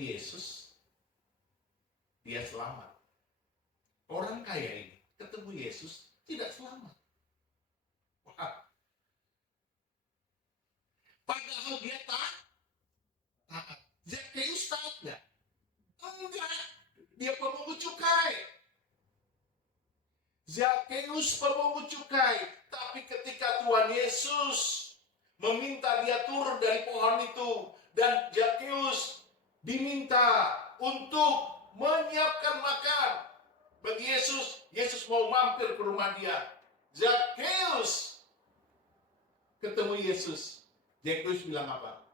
Yesus, dia selamat. Orang kaya ini ketemu Yesus tidak selamat. Wah. Padahal dia taat. Zakheus taat nggak? Enggak. Dia pemungut cukai. Zakheus pemungut cukai. Tapi ketika Tuhan Yesus meminta dia turun dari pohon itu, dan Zakheus diminta untuk menyiapkan makan bagi Yesus, Yesus mau mampir ke rumah dia. Zakheus ketemu Yesus. Zakheus bilang apa?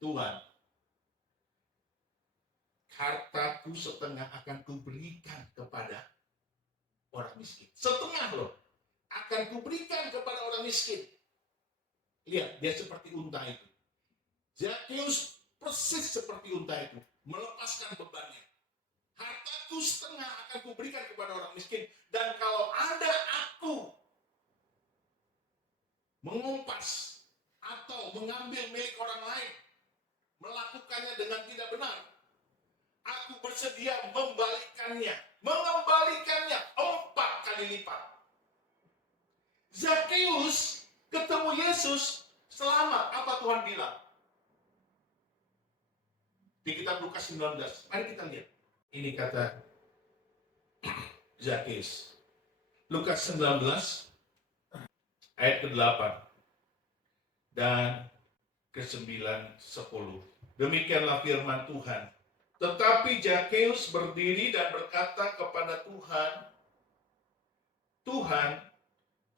Tuhan, hartaku setengah akan kuberikan kepada orang miskin. Setengah loh. Akan kuberikan kepada orang miskin. Lihat, dia seperti unta itu. Zakheus persis seperti unta itu. Melepaskan bebannya. Hartaku setengah akan kuberikan kepada orang miskin. Dan kalau ada aku mengumpas atau mengambil milik orang lain, melakukannya dengan tidak benar, aku bersedia mengembalikannya 4 kali lipat. Zakheus ketemu Yesus selamat. Apa Tuhan bilang? Di kitab Lukas 19. Mari kita lihat. Ini kata Zakheus. Lukas 19 ayat ke-8 dan ke-9, 10. Demikianlah firman Tuhan. Tetapi Zakheus berdiri dan berkata kepada Tuhan, Tuhan,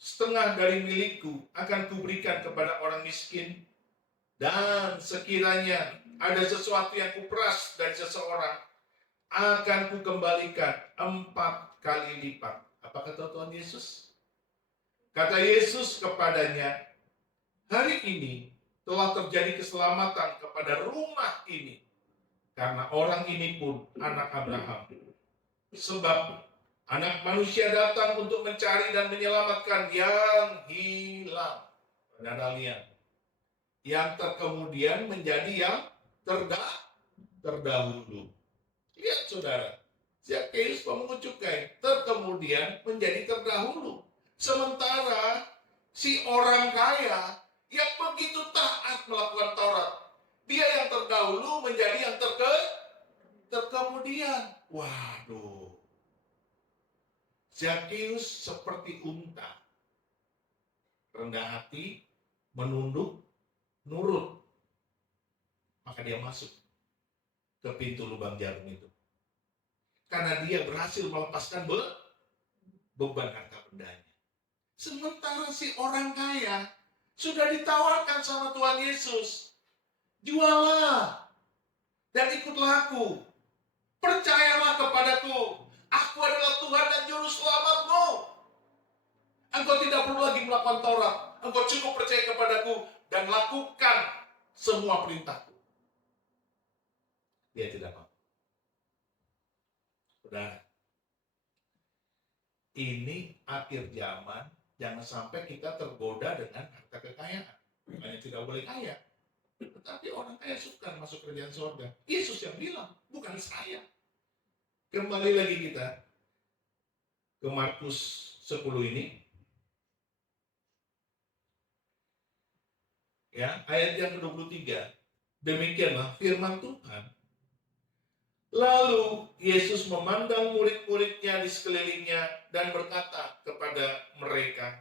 setengah dari milikku akan kuberikan kepada orang miskin, dan sekiranya ada sesuatu yang kuperas dari seseorang, akan kukembalikan 4 kali lipat. Apa kata Tuhan Yesus? Kata Yesus kepadanya, hari ini telah terjadi keselamatan kepada rumah ini, karena orang ini pun anak Abraham. Sebab Anak Manusia datang untuk mencari dan menyelamatkan yang hilang. Saudara lihat, yang terkemudian menjadi yang terdahulu. Lihat saudara, Zakheus pemungut cukai terkemudian menjadi terdahulu. Sementara si orang kaya yang begitu taat melakukan Taurat, dia yang terdahulu menjadi yang terkemudian. Waduh. Zakheus seperti unta, rendah hati, menunduk, nurut. Maka dia masuk ke pintu lubang jarum itu. Karena dia berhasil melepaskan beban harta bendanya. Sementara si orang kaya sudah ditawarkan sama Tuhan Yesus, jualah dan ikutlah aku. Percayalah kepadaku. Aku adalah Tuhan dan Juru Selamatmu. Engkau tidak perlu lagi melakukan Taurat. Engkau cukup percaya kepadaku dan lakukan semua perintahku. Dia tidak mau. Saudara, ini akhir zaman. Jangan sampai kita tergoda dengan harta kekayaan. Makanya tidak boleh kaya. Tetapi orang kaya suka masuk kerajaan surga. Yesus yang bilang, bukan saya. Kembali lagi kita ke Markus 10 ini. Ya, ayat yang ke-23. Demikianlah firman Tuhan. Lalu Yesus memandang murid-muridnya di sekelilingnya dan berkata kepada mereka,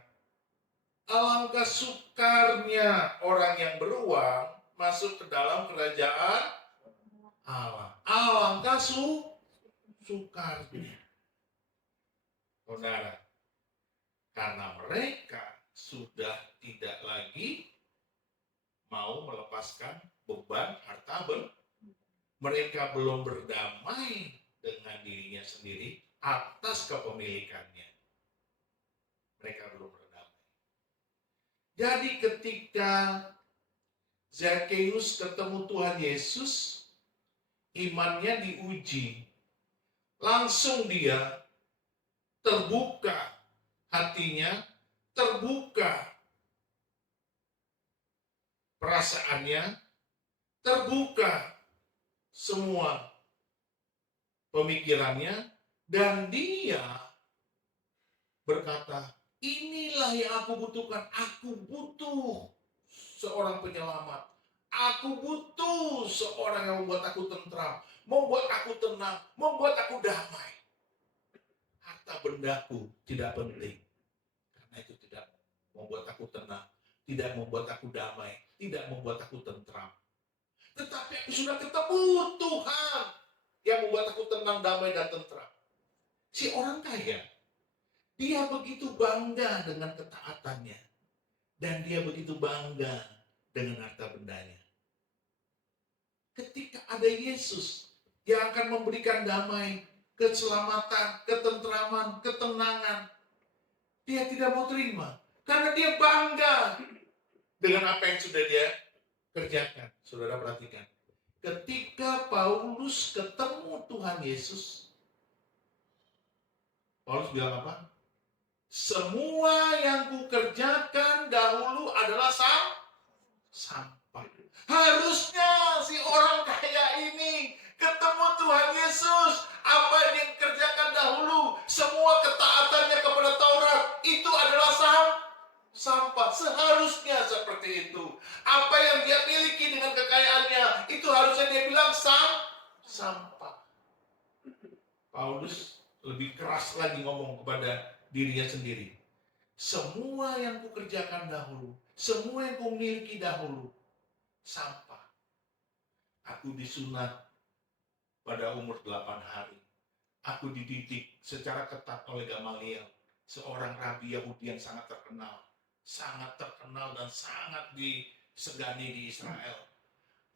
alangkah sukarnya orang yang beruang masuk ke dalam kerajaan Allah. Alangkah sukarnya. Saudara, karena mereka sudah tidak lagi mau melepaskan beban harta mereka belum berdamai dengan dirinya sendiri atas kepemilikannya. Mereka belum berdamai. Jadi ketika Zakheus ketemu Tuhan Yesus, imannya diuji. Langsung dia terbuka hatinya, terbuka perasaannya, terbuka semua pemikirannya, dan dia berkata, inilah yang aku butuhkan. Aku butuh seorang penyelamat. Aku butuh seorang yang membuat aku tentram, membuat aku tenang, membuat aku damai. Harta bendaku tidak penting, karena itu tidak membuat aku tenang, tidak membuat aku damai, tidak membuat aku tentram. Tetapi aku sudah ketemu Tuhan yang membuat aku tenang, damai, dan tentram. Si orang kaya, dia begitu bangga dengan ketaatannya, dan dia begitu bangga dengan harta bendanya. Ketika ada Yesus yang akan memberikan damai, keselamatan, ketentraman, ketenangan, dia tidak mau terima. Karena dia bangga dengan apa yang sudah dia kerjakan. Saudara perhatikan. Ketika Paulus ketemu Tuhan Yesus, Paulus bilang apa? Semua yang kukerjakan dahulu adalah sampah. Harusnya si orang kaya ini ketemu Tuhan Yesus. Apa yang dia kerjakan dahulu, semua ketaatannya kepada Taurat, itu adalah sampah. Seharusnya seperti itu. Apa yang dia miliki dengan kekayaannya, itu harusnya dia bilang sampah. Paulus lebih keras lagi ngomong kepada dirinya sendiri. Semua yang kukerjakan dahulu, semua yang kumiliki dahulu, sampah. Aku disunat pada umur 8 hari. Aku dididik secara ketat oleh Gamaliel, seorang rabi Yahudi yang sangat terkenal dan sangat disegani di Israel.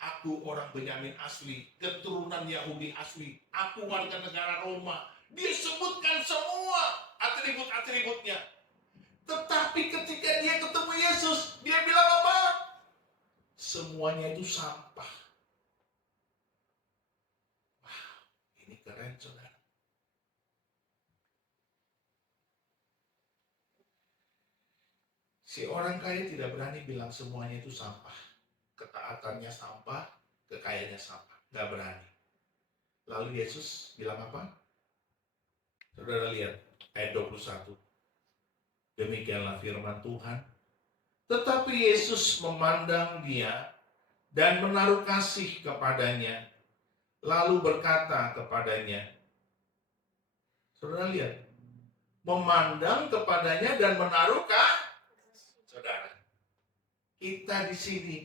Aku orang Benyamin asli, keturunan Yahudi asli. Aku warga negara Roma. Dia sebutkan semua atribut-atributnya. Tetapi ketika dia ketemu Yesus, dia bilang apa? Semuanya itu sampah. Wow, ini keren, saudara. Si orang kaya tidak berani bilang semuanya itu sampah. Ketaatannya sampah, kekayaannya sampah. Gak berani. Lalu Yesus bilang apa? Saudara lihat ayat 21. Demikianlah firman Tuhan. Tetapi Yesus memandang dia dan menaruh kasih kepadanya. Lalu berkata kepadanya. Saudara lihat. Memandang kepadanya dan menaruh kasih. Saudara, kita di sini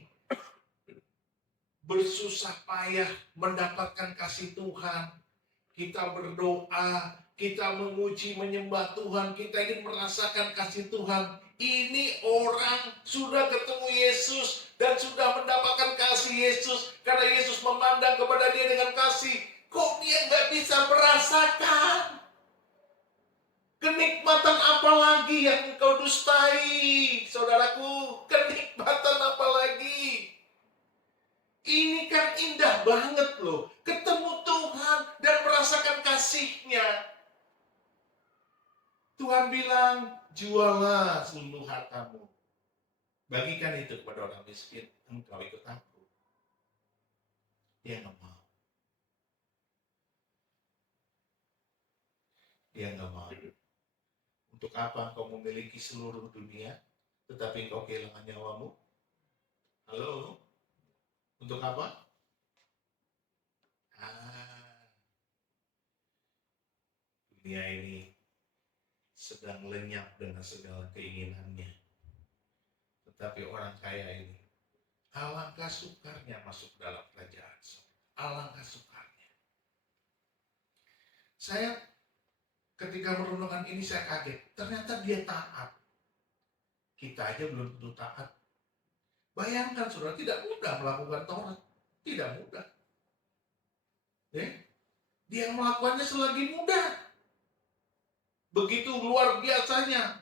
bersusah payah mendapatkan kasih Tuhan. Kita berdoa, kita memuji, menyembah Tuhan, kita ingin merasakan kasih Tuhan. Ini orang sudah ketemu Yesus dan sudah mendapatkan kasih Yesus. Karena Yesus memandang kepada dia dengan kasih. Kok dia nggak bisa merasakan? Kenikmatan apa lagi yang engkau dustai, saudaraku? Kenikmatan apa lagi? Ini kan indah banget loh. Ketemu Tuhan dan merasakan kasih-Nya. Tuhan bilang, jualah seluruh hartamu. Bagikan itu kepada orang miskin. Engkau ikut aku. Dia nggak mau. Dia nggak mau. Untuk apa engkau memiliki seluruh dunia, tetapi engkau kehilangan nyawamu? Halo? Untuk apa? Dunia ini sedang lenyap dengan segala keinginannya. Tetapi orang kaya ini, alangkah sukarnya masuk dalam kerajaan. Alangkah sukarnya. Saya ketika merenungkan ini saya kaget. Ternyata dia taat. Kita aja belum tentu taat. Bayangkan saudara, tidak mudah melakukan Taurat. Tidak mudah. Dia melakukannya selagi mudah. Begitu luar biasanya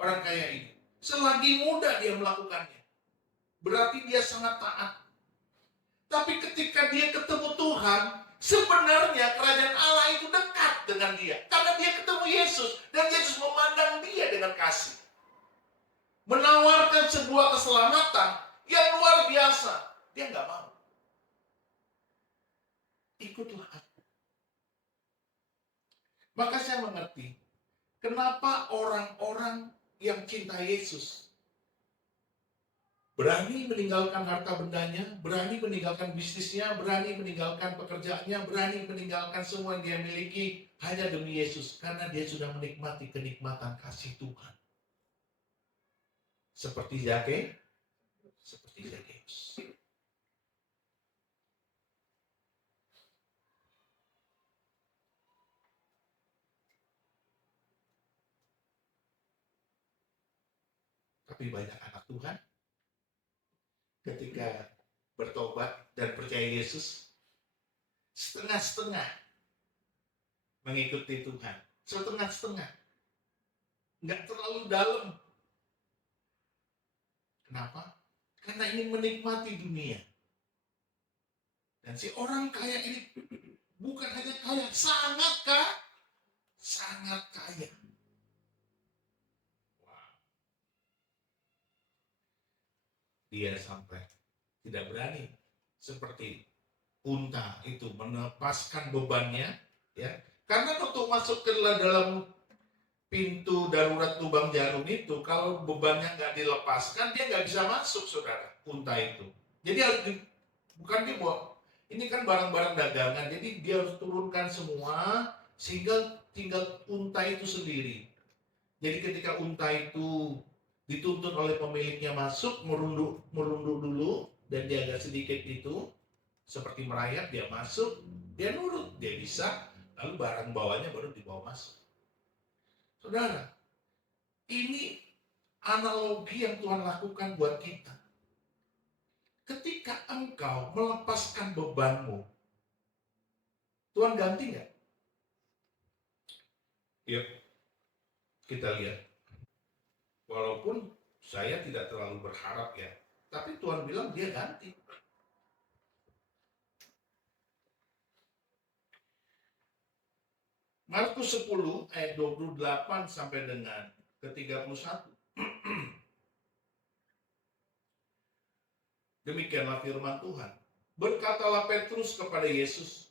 orang kaya ini. Selagi mudah dia melakukannya. Berarti dia sangat taat. Tapi ketika dia ketemu Tuhan, sebenarnya kerajaan Allah itu dekat dengan dia. Karena dia ketemu Yesus. Dan Yesus memandang dia dengan kasih. Menawarkan sebuah keselamatan yang luar biasa. Dia nggak mau. Ikutlah aku. Maka saya mengerti kenapa orang-orang yang cinta Yesus berani meninggalkan harta bendanya, berani meninggalkan bisnisnya, berani meninggalkan pekerjaannya, berani meninggalkan semua yang dia miliki hanya demi Yesus. Karena dia sudah menikmati kenikmatan kasih Tuhan. Seperti Zakheus. Tapi banyak anak Tuhan ketika bertobat dan percaya Yesus, setengah-setengah mengikuti Tuhan. Setengah-setengah. Nggak terlalu dalam. Kenapa? Karena ingin menikmati dunia. Dan si orang kaya ini bukan hanya kaya, sangat kaya. Wow. Dia sampai tidak berani seperti unta itu melepaskan bebannya, ya. Karena untuk masuk ke dalam pintu darurat lubang jarum itu, kalau bebannya nggak dilepaskan, dia nggak bisa masuk, saudara, unta itu. Jadi harus bukan dia bawa, ini kan barang-barang dagangan, jadi dia harus turunkan semua, sehingga tinggal unta itu sendiri. Jadi ketika unta itu dituntun oleh pemiliknya masuk, merunduk dulu, dan dia agak sedikit itu, seperti merayap, dia masuk, dia nurut, dia bisa, lalu barang bawahnya baru dibawa masuk. Saudara, ini analogi yang Tuhan lakukan buat kita. Ketika engkau melepaskan bebanmu, Tuhan ganti nggak? Yuk, kita lihat. Walaupun saya tidak terlalu berharap ya, tapi Tuhan bilang dia ganti. Markus 10 ayat 28 sampai dengan ke-31. Demikianlah firman Tuhan. Berkatalah Petrus kepada Yesus,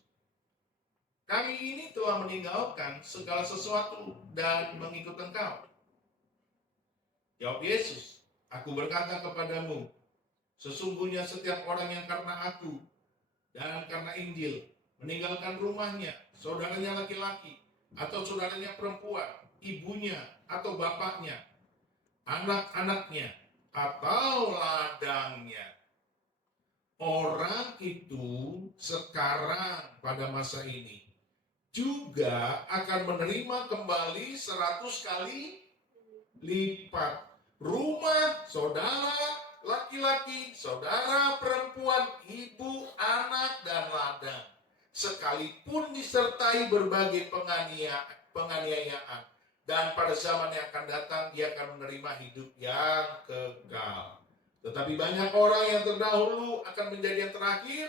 kami ini telah meninggalkan segala sesuatu dan mengikut Engkau. Jawab Yesus, aku berkata kepadamu, sesungguhnya setiap orang yang karena aku dan karena Injil meninggalkan rumahnya, saudaranya laki-laki, atau saudaranya perempuan, ibunya atau bapaknya, anak-anaknya, atau ladangnya. Orang itu sekarang pada masa ini juga akan menerima kembali 100 kali lipat. Rumah, saudara laki-laki, saudara perempuan, ibu, anak, dan ladang. Sekalipun disertai berbagai penganiayaan. Dan pada zaman yang akan datang, dia akan menerima hidup yang kekal. Tetapi banyak orang yang terdahulu akan menjadi yang terakhir,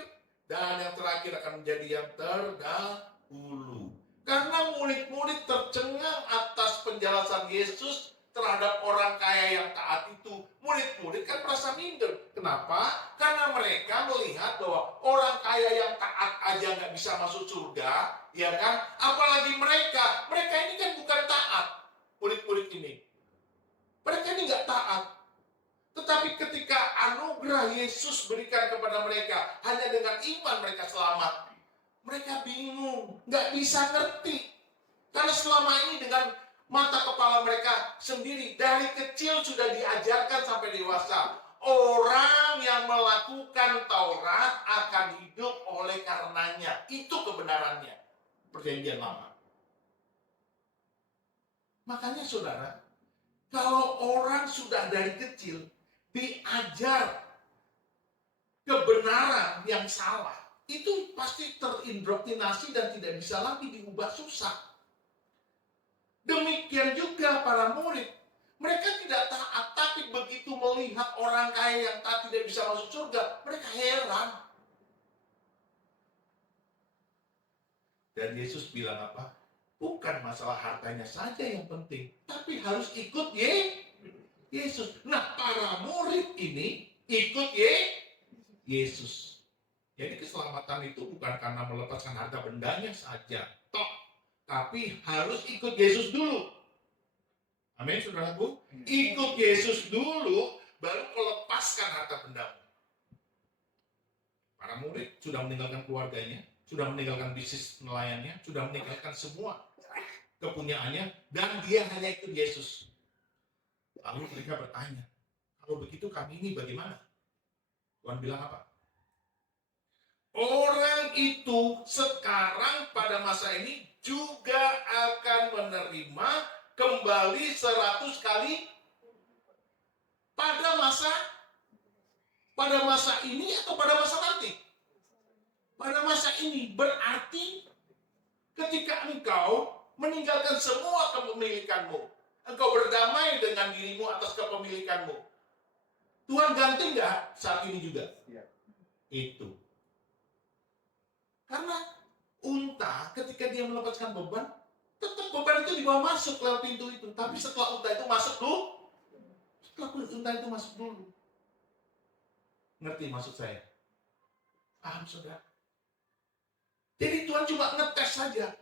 dan yang terakhir akan menjadi yang terdahulu. Karena murid-murid tercengang atas penjelasan Yesus terhadap orang kaya yang taat itu, murid-murid kan merasa minder. Kenapa? Karena mereka melihat bahwa orang kaya yang taat aja nggak bisa masuk surga, ya kan? Apalagi mereka ini kan bukan taat, murid-murid ini. Mereka ini nggak taat. Tetapi ketika anugerah Yesus berikan kepada mereka, hanya dengan iman mereka selamat. Mereka bingung, nggak bisa ngerti. Karena selama ini dengan mata kepala mereka sendiri, dari kecil sudah diajarkan sampai dewasa. Orang yang melakukan Taurat akan hidup oleh karenanya. Itu kebenarannya. Perjanjian lama. Makanya saudara, kalau orang sudah dari kecil diajar kebenaran yang salah, itu pasti terindoktrinasi dan tidak bisa lagi diubah, susah. Demikian juga para murid. Mereka tidak taat, tapi begitu melihat orang kaya yang taat tidak bisa masuk surga, mereka heran. Dan Yesus bilang apa? Bukan masalah hartanya saja yang penting, tapi harus ikut Yesus. Nah, para murid ini ikut Yesus. Jadi keselamatan itu bukan karena melepaskan harta bendanya saja, tapi harus ikut Yesus dulu. Amin, saudaraku. Ikut Yesus dulu, baru melepaskan harta bendamu. Para murid sudah meninggalkan keluarganya, sudah meninggalkan bisnis nelayannya, sudah meninggalkan semua kepunyaannya, dan dia hanya ikut Yesus. Lalu mereka bertanya, kalau begitu kami ini bagaimana? Tuhan bilang apa? Orang itu sekarang pada masa ini juga akan menerima kembali 100 kali pada masa ini atau pada masa nanti? Pada masa ini berarti ketika engkau meninggalkan semua kepemilikanmu, engkau berdamai dengan dirimu atas kepemilikanmu, Tuhan ganti nggak saat ini juga? Ya. Itu. Karena unta ketika dia melepaskan beban, tetap beban itu dibawa masuk lewat pintu itu. Tapi setelah unta itu masuk dulu, ngerti maksud saya? Paham saudara? Jadi Tuhan cuma ngetes saja.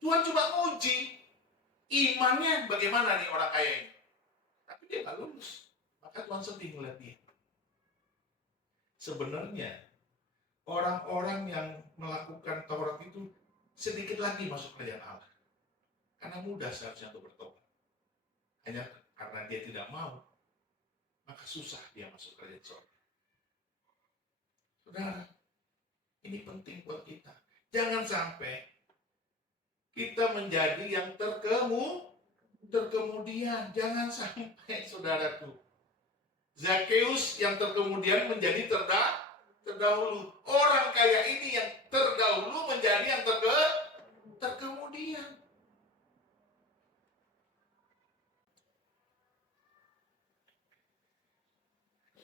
Tuhan cuma nguji imannya bagaimana nih orang kaya ini. Tapi dia nggak lulus. Maka Tuhan sedih melihat dia. Sebenarnya orang-orang yang melakukan Taurat itu sedikit lagi masuk kerajaan Allah. Karena mudah seharusnya untuk bertobat. Hanya karena dia tidak mau, maka susah dia masuk kerajaan surga. Saudara, ini penting buat kita. Jangan sampai kita menjadi yang terkemudian. Jangan sampai, saudaraku. Zakeus yang terkemudian menjadi terdahulu. Orang kaya ini yang terdahulu menjadi yang terkemudian.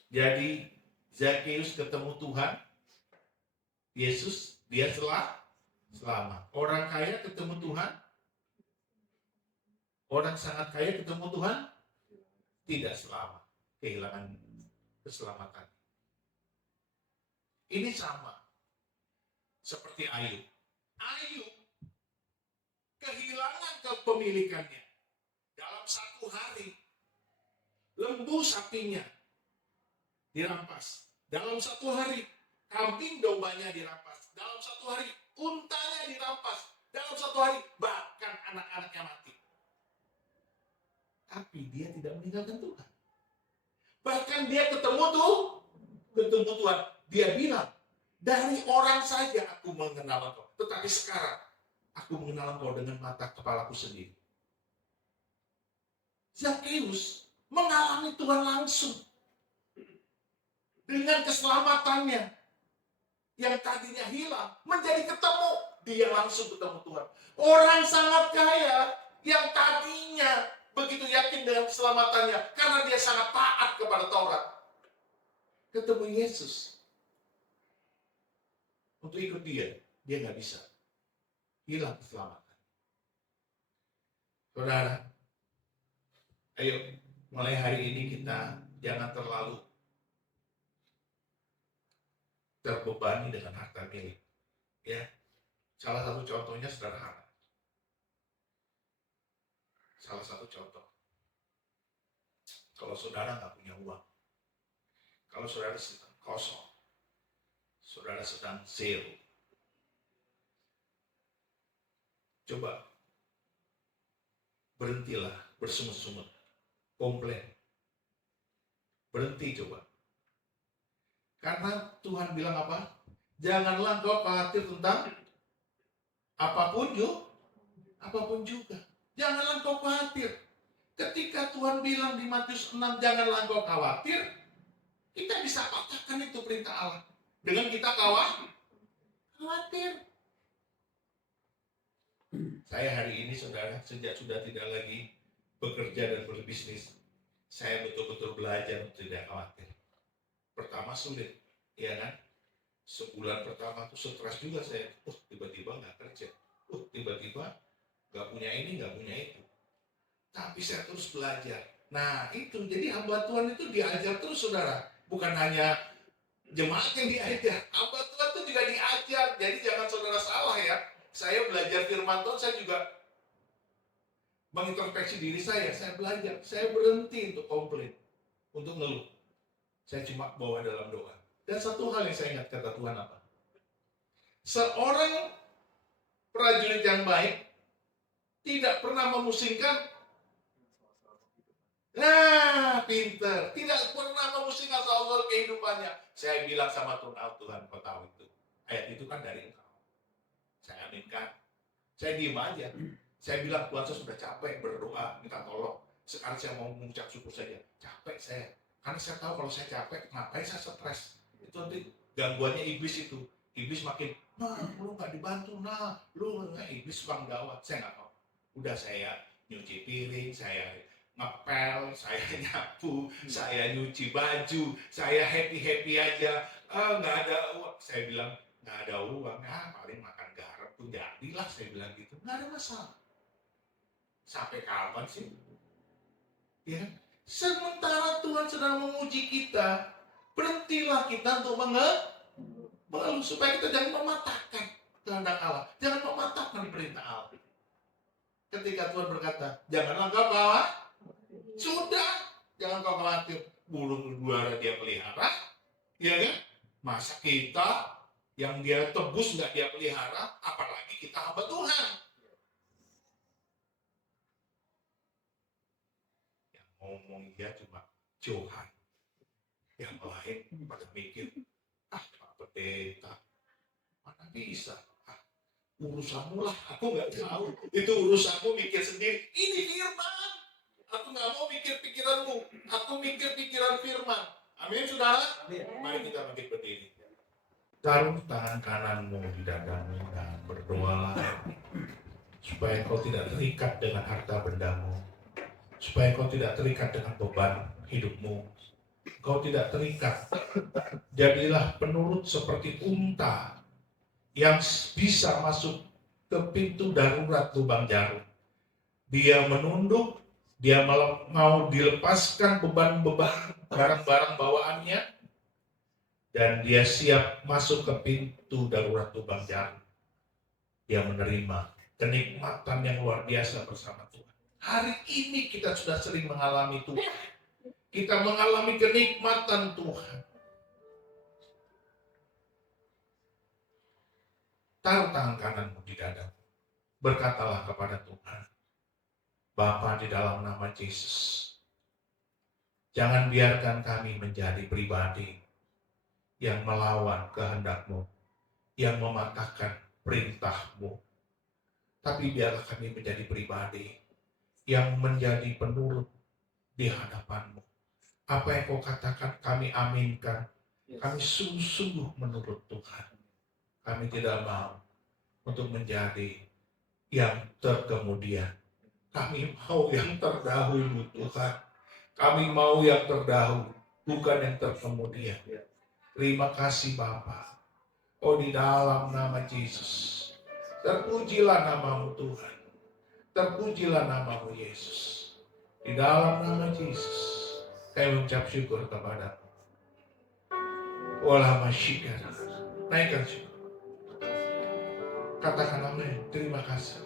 Jadi Zakeus ketemu Tuhan, Yesus, dia selamat. Orang kaya ketemu Tuhan, orang sangat kaya ketemu Tuhan, tidak selamat, kehilangan keselamatan. Ini sama seperti Ayub. Ayub kehilangan kepemilikannya dalam 1 hari. Lembu sapinya dirampas dalam 1 hari. Kambing dombanya dirampas dalam 1 hari. Untanya dirampas dalam 1 hari. Bahkan anak-anaknya mati. Tapi dia tidak meninggalkan Tuhan. Bahkan dia ketemu Tuhan. Dia bilang, dari orang saja aku mengenal engkau. Tetapi sekarang aku mengenal engkau dengan mata kepalaku sendiri. Zakeus mengalami Tuhan langsung. Dengan keselamatannya yang tadinya hilang menjadi ketemu, dia langsung ketemu Tuhan. Orang sangat kaya yang tadinya begitu yakin dengan keselamatannya karena dia sangat taat kepada Taurat, ketemu Yesus untuk ikut dia nggak bisa, hilang keselamatan. Saudara, ayo mulai hari ini kita jangan terlalu terbebani dengan harta milik. Ya, salah satu contohnya sederhana. Salah satu contoh, kalau saudara nggak punya uang, kalau saudara sedang kosong, saudara sedang zero, coba berhentilah bersungut-sungut, komplain, berhenti coba. Karena Tuhan bilang apa? Janganlah kau khawatir tentang apapun juga. Janganlah kau khawatir. Ketika Tuhan bilang di Matius 6, janganlah kau khawatir, kita bisa katakan itu perintah Allah. Dengan kita khawatir. Saya hari ini, saudara, sejak sudah tidak lagi bekerja dan berbisnis, saya betul-betul belajar untuk tidak khawatir. Pertama sulit, ya kan? Sebulan pertama tuh stres juga saya. Tiba-tiba nggak kerja. Tiba-tiba nggak punya ini, nggak punya itu. Tapi saya terus belajar. Nah itu, jadi hamba Tuhan itu diajar terus, saudara. Bukan hanya Jemaat yang diajar, hamba Tuhan itu juga diajar. Jadi jangan saudara salah ya. Saya belajar firman Tuhan, saya juga mengintrospeksi diri saya belajar. Saya berhenti untuk komplain, untuk ngeluh. Saya cuma bawa dalam doa. Dan satu hal yang saya ingat kata Tuhan apa? Seorang prajurit yang baik tidak pernah memusingkan. Nah, pinter. Tidak pernah memusingkan soal kehidupannya. Saya bilang sama Tuhan, kau tahu itu. Ayat itu kan dari engkau. Saya aminkan. Saya diem aja. Saya bilang, Tuhan, saya sudah capek berdoa, minta tolong. Sekarang saya mau mengucap syukur saja. Capek saya. Karena saya tahu kalau saya capek, ngapain saya stres. Itu nanti gangguannya iblis itu. Iblis makin, nah, lu gak dibantu, nah, lu gak, iblis bang gawat. Saya gak tahu. Udah saya nyuci piring, saya ngepel, saya nyapu, saya nyuci baju, saya happy aja. Nggak ada uang. Saya bilang nggak ada uang, paling makan garam tuh jadilah, saya bilang gitu. Nggak ada masalah. Sampai kapan sih? Ya, sementara Tuhan sedang menguji kita, berhentilah kita untuk mengeluh supaya kita jangan mematahkan kehendak Allah, jangan mematahkan perintah Allah. Ketika Tuhan berkata, janganlah kau khawatir. Sudah, jangan kau khawatir. Burung juara dia pelihara, ya kan? Masa kita yang dia tebus nggak dia pelihara, apalagi kita hamba Tuhan. Yang ngomong dia cuma Tuhan. Yang lain pada mikir, Pak Pendeta, mana bisa? Urusanmu lah, aku nggak tahu. Itu urusanmu, mikir sendiri. Ini firman. Aku nggak mau mikir pikiranmu. Aku mikir pikiran firman. Amin, saudara? Mari kita bangkit berdiri. Taruh tangan kananmu di dadamu dan berdoalah supaya kau tidak terikat dengan harta bendamu, supaya kau tidak terikat dengan beban hidupmu, kau tidak terikat. Jadilah penurut seperti unta yang bisa masuk ke pintu darurat lubang jarum. Dia menunduk, dia mau dilepaskan beban-beban barang-barang bawaannya, dan dia siap masuk ke pintu darurat lubang jarum. Dia menerima kenikmatan yang luar biasa bersama Tuhan. Hari ini kita sudah sering mengalami Tuhan. Kita mengalami kenikmatan Tuhan. Taruh tangan kananmu di dadamu. Berkatalah kepada Tuhan, Bapa, di dalam nama Yesus, jangan biarkan kami menjadi pribadi yang melawan kehendak-Mu, yang mematahkan perintah-Mu. Tapi biarlah kami menjadi pribadi yang menjadi penurut di hadapan-Mu. Apa yang Kau katakan kami aminkan. Kami sungguh-sungguh menurut Tuhan. Kami tidak mau untuk menjadi yang terkemudian. Kami mau yang terdahulu, Tuhan. Kami mau yang terdahulu, bukan yang terkemudian. Terima kasih Bapa. Oh, di dalam nama Yesus, terpujilah namamu Tuhan. Terpujilah namamu Yesus. Di dalam nama Yesus, saya mengucap syukur kepadamu. Walah masyikar. Naikkan syukur. Katakan amin. Terima kasih.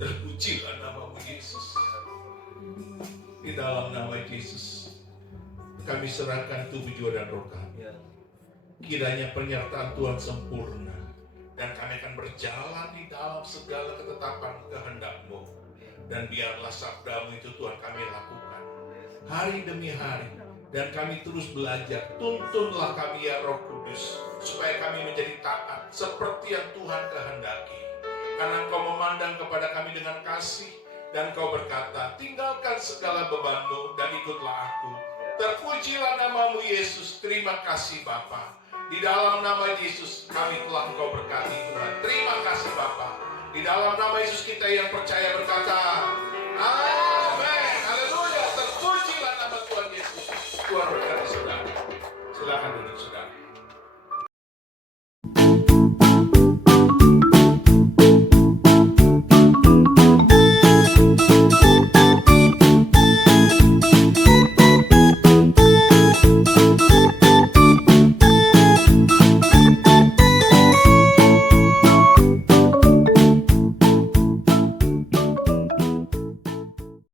Terpujilah namamu Yesus. Di dalam nama Yesus, kami serahkan tubuh, jiwa, dan roh kami. Kiranya penyertaan Tuhan sempurna, dan kami akan berjalan di dalam segala ketetapan kehendak-Mu. Dan biarlah sabda-Mu itu Tuhan kami lakukan hari demi hari. Dan kami terus belajar. Tuntunlah kami ya Roh Kudus, supaya kami menjadi taat seperti yang Tuhan kehendaki. Karena Engkau memandang kepada kami dengan kasih, dan Kau berkata, tinggalkan segala bebanmu dan ikutlah aku. Terpujilah namamu Yesus. Terima kasih Bapa. Di dalam nama Yesus kami telah Engkau berkati Tuhan. Terima kasih Bapa. Di dalam nama Yesus kita yang percaya berkata,